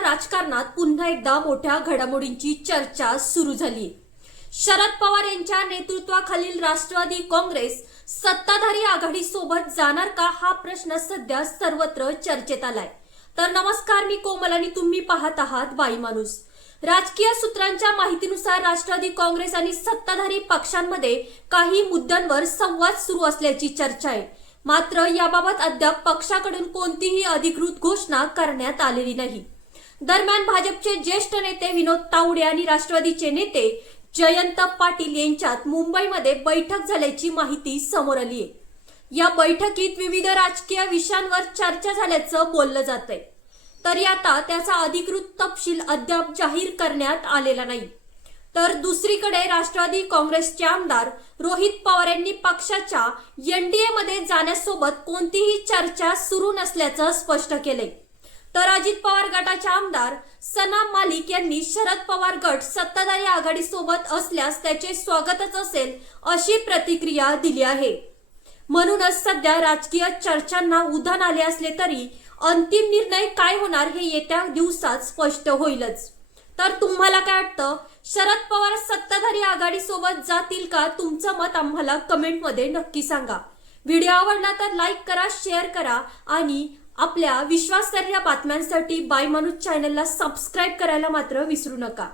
राजकारणात पुन्हा एकदा मोठ्या घडामोडींची चर्चा सुरू झाली। शरद पवार यांच्या नेतृत्वाखालील राष्ट्रवादी काँग्रेस सत्ताधारी आघाडी सोबत जाणार का, हा प्रश्न सध्या सर्वत्र चर्चेत आलाय। तर नमस्कार, मी कोमल आणि तुम्ही पाहत आहात बाई माणूस। राजकीय सूत्रांच्या माहितीनुसार राष्ट्रवादी काँग्रेस आणि सत्ताधारी पक्षांमध्ये काही मुद्द्यांवर संवाद सुरू असल्याची चर्चा आहे। मात्र याबाबत अद्याप पक्षाकडून कोणतीही अधिकृत घोषणा करण्यात आलेली नाही। दरम्यान भाजपचे ज्येष्ठ नेते विनोद तावडे आणि राष्ट्रवादीचे नेते जयंत पाटील यांच्यात मुंबईमध्ये बैठक झाल्याची माहिती समोर आली आहे। या बैठकीत विविध राजकीय विषयांवर चर्चा झाल्याचं बोललं जातंय। तरी आता त्याचा अधिकृत तपशील अद्याप जाहीर करण्यात आलेला नाही। तर दुसरीकडे राष्ट्रवादी काँग्रेसचे आमदार रोहित पवार यांनी पक्षाच्या एनडीए मध्ये जाण्यासोबत कोणतीही चर्चा सुरू नसल्याचं स्पष्ट केलंय। तर अजित पवार गटाच्या आमदार सना मालिक यांनी शरद पवार गट सत्ताधारी आघाडी सोबत असल्यास त्याचे स्वागतच असेल अशी प्रतिक्रिया दिली आहे। म्हणूनच सध्या राजकीय चर्चांना उधाण आले असले तरी अंतिम निर्णय काय होणार हे येत्या दिवसात स्पष्ट होईलच। तर तुम्हाला काय वाटतं, शरद पवार सत्ताधारी आघाडी सोबत जातील का? तुमचं मत आम्हाला कमेंट मध्ये नक्की सांगा। व्हिडिओ आवडला तर लाईक करा, शेअर करा आणि आपल्या विश्वासार्ह बातम्यांसाठी बाई माणूस चॅनलला सबस्क्राईब करायला मात्र विसरू नका।